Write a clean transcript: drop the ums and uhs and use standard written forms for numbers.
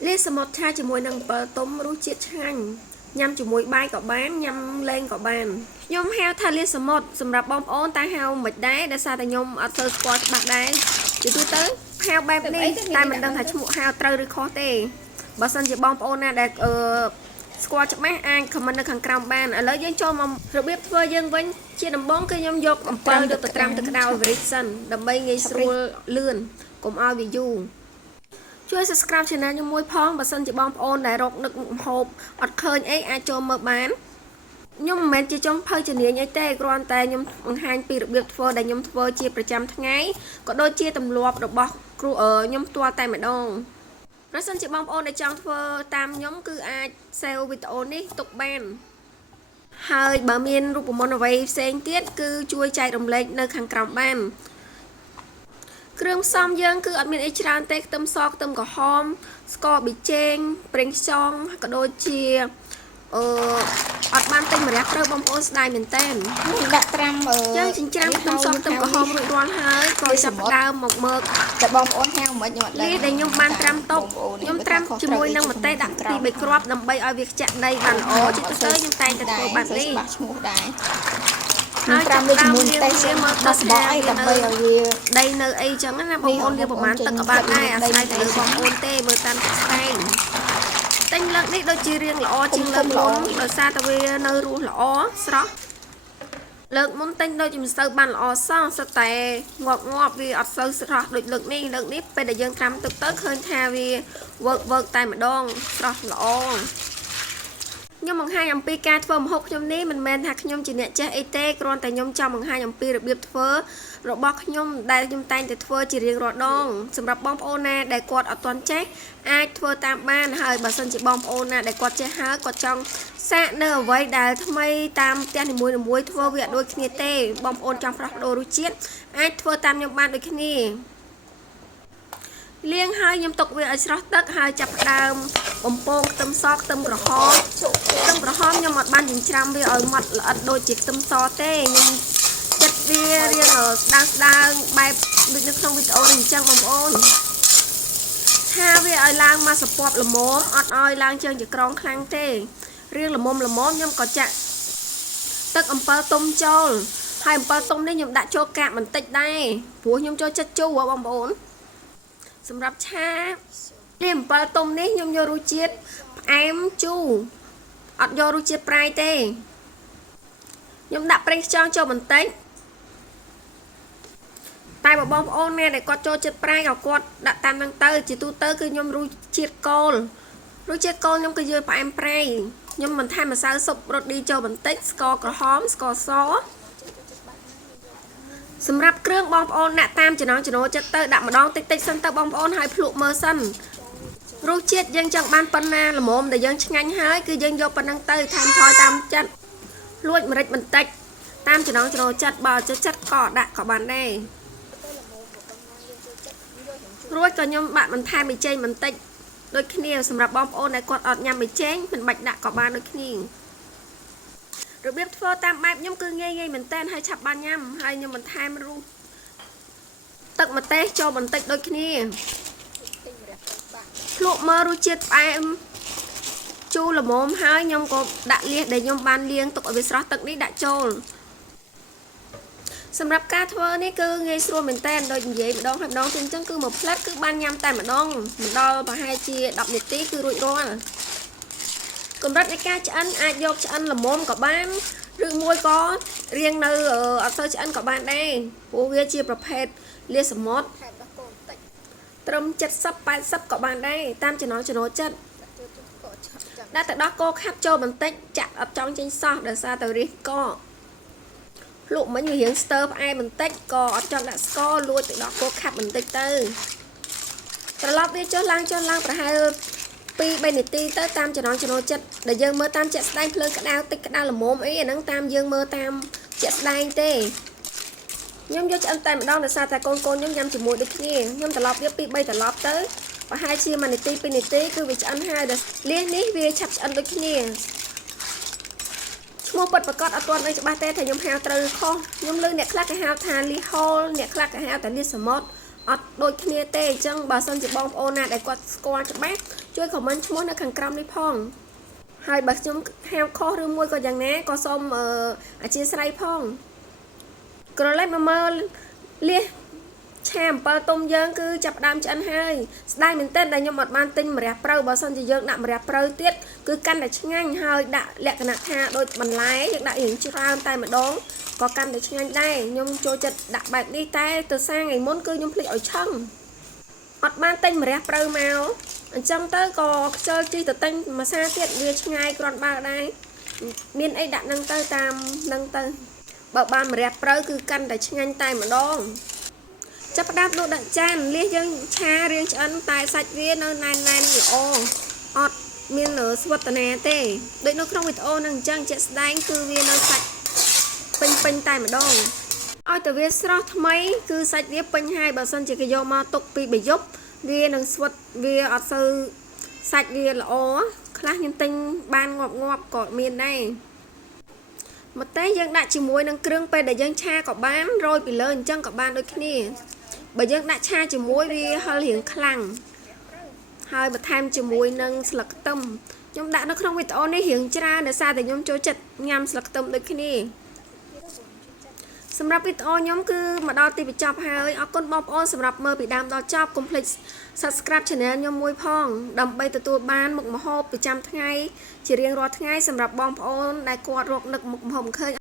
Lê sầm một cha chỉ mùi nâng bờ tôm rú chiết chanh nhằm chỉ mùi bay có bán nhằm lên có bàn nhôm heo tha lê sầm một sầmรับbom ôn tai heo mệt đáy đã xa tại nhôm ở sơ squat bạc đáy thì tôi tới heo bay đi tai mình đang thấy một heo trâu đi khó tê bà sân chỉ bom ôn nè để squat chắc mấy anh comment ở khang còng bàn ở lấy dân cho mà rồi biết thôi dân vẫn chia đầm bóng cái nhôm dọc ẩm trâu được từ trăm từ cái đào về sân đầm bay ngay xua lươn cùng ao vì duช่วย subscribe channel ខ្ញុំមួយផងបើសិនជាបងប្អូនដែលរកនឹកហូបអត់ឃើញអីអាចចូលមើលបានខ្ញុំមិនមែនជាចង់ភៅជំនាញអីទេគ្រាន់តែខ្ញុំបង្ហាញពីរបៀបធ្វើដែលខ្ញុំធ្វើជាប្រចាំថ្ងៃក៏ដូចជាទម្លាប់របស់គ្រូខ្ញុំផ្ទាល់តែម្ដងប្រសិនជាបងប្អូនដែលចង់ធ្វើតាមខ្ញុំគឺអាច save វីដេអូនេះទុកបានហើយបើមានរូបមន្តអ្វីផ្សេងទៀតគឺជួយចែករំលែកនៅខាងក្រោមបានគ្រឿងផ្សំយើងគឺអត់មានអីច្រើនទេខ្ទឹមសខ្ទឹមក្រហមស្ករប៊ីចេងប្រេងខ្យងក៏ដូចជាអត់បានទិញម្រះត្រូវបងប្អូនស្ដាយមែនតើដាក់ត្រាំយើងចិញ្ច្រាំខ្ទឹមសខ្ទឹមក្រហមរួចរាល់ហើយក៏ចាប់ដើមមកមើលតែបងប្អូនហៅមិនខ្ញុំអត់ដឹងនេះដែលខ្ញុំបានត្រាំតុកខ្ញុំត្រាំជាមួយនឹងម្ទេសដាក់ពី3គ្រាប់ដើម្បីឲ្យវាខ្ចាក់ដីបានល្អជាទូទៅខ្ញុំតែងតែធ្វើបែបនេះឈ្មោះដែរហើយចាំជាមួយតែវាមកដល់ស្បកអីដើម្បីឲ្យវាដីនៅអីចឹងណាបងប្អូនវាប្រហែលទឹកក៏បានដែរអាស្រ័យទៅលើបងប្អូនទេមើលតាមទឹកស្ដែងតែលើកនេះដូចជារៀងល្អជាងលើកមុនដោយសារតែវានៅរស់ល្អស្រស់លើកមុនតែដូចជាមិនសូវបានល្អសោះសិតតែងាប់វាអត់សូវស្រស់ដូចលើកនេះពេលដែលយើងត្រាំទឹកទៅឃើញថាវាវើកតែម្ដងស្រស់ល្អខ្ញុំបង្ហាញអំពីការធ្វើម្ហូបខ្ញុំនេះមិនមែនថាខ្ញុំជាអ្នកចេះអីទេគ្រាន់តែខ្ញុំចង់បង្ហាញអំពីរបៀបធ្វើរបស់ខ្ញុំដែលខ្ញុំតែងតែធ្វើជារៀងរាល់ដងសម្រាប់បងប្អូនណាដែលគាត់អត់ទាន់ចេះអាចធ្វើតាមបានហើយបើសិនជាបងប្អូនណាដែលគាត់ចេះហើយគាត់ចង់សាកនៅអ្វីដែលថ្មីតាមផ្ទះនីមួយធ្វើវាអត់ដូចគ្នាទេបងប្អូនចង់ផ្លាស់ប្ដូររសជាតិអាចធ្វើតាមខ្ញុំបានដូចគ្នាលាងហើយខ្ញុំទុកវាឲ្យស្រស់ទឹកហើយចាប់ផ្ដើមបំពងខ្ទឹមសខ្ទឹមក្រហមខ្ញុំអត់បានចិញ្ច្រាំវាឲ្យម៉ត់ល្អិតដូចជាខ្ទឹមសទេខ្ញុំចិត្តវារៀងស្ដើងបែបដូចនៅក្នុងវីដេអូនេះអញ្ចឹងបងប្អូនថាវាឲ្យឡើងមកសពប់ល្មមអត់ឲ្យឡើងជើងជាក្រងខ្លាំងទេរៀងល្មមខ្ញុំក៏ចាក់ទឹកអំពិលទុំចូលហើយអំពិលទុំនេះខ្ញុំដាក់ចូលកាកបន្តិចដែរព្រោះខ្ញុំចូលចិត្តជូរបងប្អូនសម្រាប់ឆានេះអំពិលទុំនេះខ្ញុំយករសជាតិផ្អែមជូរអត់យករសជាតិប្រៃទេខ្ញុំដាក់ប្រេងខ្យងចូលបន្តិចតែបងប្អូនណាដែលគាត់ចូលចិត្តប្រៃក៏គាត់ដាក់តាមហ្នឹងទៅជាទូទៅគឺខ្ញុំរសជាតិគោលខ្ញុំគឺយកផ្អែមប្រៃខ្ញុំបន្ថែមម្សៅស៊ុបរ៉ូឌីចូលបន្តិចស្ករក្រហមស្ករសសម្រាប់គ្រឿងបងប្អូនដាក់តាមចំណង់ចំណូលចិត្តទៅដាក់ម្ដងតិចសិនទៅបងប្អូនហើយភ្លក់មើលសិនរសជាតិយើងចង់បានប៉ុណ្ណាល្មមដែលយើងឆ្ងាញ់ហើយគឺយើងយកប៉ុណ្ណឹងទៅថែមថយតាមចិត្តលួចម្រេចបន្តិចតាមចំណង់ចំណូលចិត្តបើចិត្តក៏ដាក់ក៏បានដែររួចក៏ខ្ញុំបាក់បន្ថែមប៊ីចេងបន្តិចដូចគ្នាសម្រាប់បងប្អូនដែលគាត់អត់ញ៉ាំប៊ីចេងមិនបាច់ដាក់ក៏បានដូចគ្នារបៀបធ្វើតាមបែបខ្ញុំគឺងាយមែនតើហើយឆាប់បានញ៉ាំហើយខ្ញុំបន្ថែមទឹកម្ទេសចូលបន្តិចដូចគ្នាភ្លក់មើលរសជាតិផ្អែមជូរល្មមហើយខ្ញុំក៏ដាក់លៀសដែលខ្ញុំបានលាងទុកឲ្យវាស្រស់ទឹកនេះដាក់ចូលសម្រាប់ការធ្វើនេះគឺងាយស្រួលមែនតើដូចនិយាយម្ដងហើយម្ដងទៀតអញ្ចឹងគឺមួយផ្លែតគឺបានញ៉ាំតែម្ដងមិនដល់ប្រហែលជា10នាទីគឺរួចរាល់កម្រិតនៃការឆ្អិនអាចយកឆ្អិនល្មមក៏បានឬមួយក៏រៀងនៅអត់សូវឆ្អិនក៏បានដែរព្រោះវាជាប្រភេទលាសសមុទ្រត្រឹម70 80ក៏បានដែរតាមចំណង់ចំណូលចិត្តដាក់ទៅដោះគោខាប់ចូលបន្តិចចាក់អត់ចង់ចេញសោះដោយសារតែរិះកភ្លក់មិញវារៀងស្ទើផ្អែមបន្តិចក៏អត់ចង់ដាក់ស្ករលួចទៅដោះគោខាប់បន្តិចទៅត្រឡប់វាចុះឡើងប្រហែល2-3នាទីទៅតាមចំណង់ចំណូលចិត្តដែលយើងមើលតាមជាក់ស្ដែងភ្លើងក្តៅតិចក្តៅល្មមអីអាហ្នឹងតាមយើងមើលតាមជាក់ស្ដែងទេខ្ញុំយកឆ្អិនតែម្ដងដោយសារតែកូនខ្ញុំញ៉ាំជាមួយដូចគ្នាខ្ញុំត្រឡប់វា2-3ត្រឡប់ទៅប្រហែលជា1នាទី2នាទីគឺវាឆ្អិនហើយដែលលៀសនេះវាឆាប់ឆ្អិនដូចគ្នាឈ្មោះពិតប្រាកដអត់ទាន់ដឹងច្បាស់ទេថាខ្ញុំហៅត្រូវខុសខ្ញុំលើអ្នកខ្លះគេហៅថាលីហូលអ្នកខ្លះគេហៅថាលីសសមុទ្រ អត់ដូចគ្នាទេអញ្ចឹងបើសិនជាបងប្អូនណាដែលគាត់ស្គាល់ច្បាស់ជួយ comment ឈ្មោះនៅខាងក្រោមនេះផងហើយបើខ្ញុំហៅខុសឬមួយក៏យ៉ាងណាក៏សូមអធិស្ឋានផងក្រឡេកមកមើលលះឆាអំពិលទុំយើងគឺចាប់ផ្ដើមឆ្អិនហើយស្ដាយមែនទែនដែលខ្ញុំអត់បានទិញម្រះព្រៅបើសិនជាយើងដាក់ម្រះព្រៅទៀតគឺកាន់តែឆ្ងាញ់ហើយដាក់លក្ខណៈថាដូចបន្លែយើងដាក់រៀងច្រើនតែម្ដងក៏កាន់តែឆ្ងាញ់ដែរខ្ញុំចូលចិត្តដាក់បែបនេះតែទៅសារថ្ងៃមុនគឺខ្ញុំភ្លេចឲ្យឆឹងអត់បានទិញម្រះព្រៅមកអញ្ចឹងទៅក៏ខ្ជិលជីទៅទិញម្សាទៀតវាឆ្ងាយគ្រាន់បើដែរមានអីដាក់នឹងទៅតាមនឹងទៅបើបានម្រះព្រៅគឺកាន់តែឆ្ងាញ់តែម្ដងចាប់ផ្ដើមដួសដាក់ចានលះយើងឆារៀងឆ្អិនតែសាច់វានៅណែនល្អអត់មានស្វិតណាទេដូចនៅក្នុងវីដេអូហ្នឹងអញ្ចឹងជាក់ស្ដែងគឺវានៅសាច់ពេញតែម្ដងឲ្យតែវាស្រស់ថ្មីគឺសាច់វាពេញហើយបើសិនជាគេយកមកទុកពី3យប់វានឹងស្វិតវាអត់សូវសាច់វាល្អខ្លះខ្ញុំទិញបានងាប់ក៏មានដែរម្ទេសយើងដាក់ជាមួយនឹងគ្រឿងពេលដែលយើងឆាក៏បានរោយពីលើអញ្ចឹងក៏បានដូចគ្នាបើយើងដាក់ឆាជាមួយវាហឹលរៀងខ្លាំងហើយបន្ថែមជាមួយនឹងស្លឹកខ្ទឹមខ្ញុំដាក់នៅក្នុងវីដេអូនេះរៀងច្រើនដោយសារតែខ្ញុំចូលចិត្តញ៉ាំស្លឹកខ្ទឹមដូចគ្នាសម្រាប់វីដេអូខ្ញុំគឺមកដល់ទីបញ្ចប់ហើយអរគុណបងប្អូនសម្រាប់មើលពីដើមដល់ចប់កុំភ្លេច Subscribe Channel ខ្ញុំមួយផងដើម្បីទទួលបានមុខម្ហូបប្រចាំថ្ងៃជារៀងរាល់ថ្ងៃសម្រាប់បងប្អូនដែលគាត់រកនឹកមុខម្ហូបឃើញ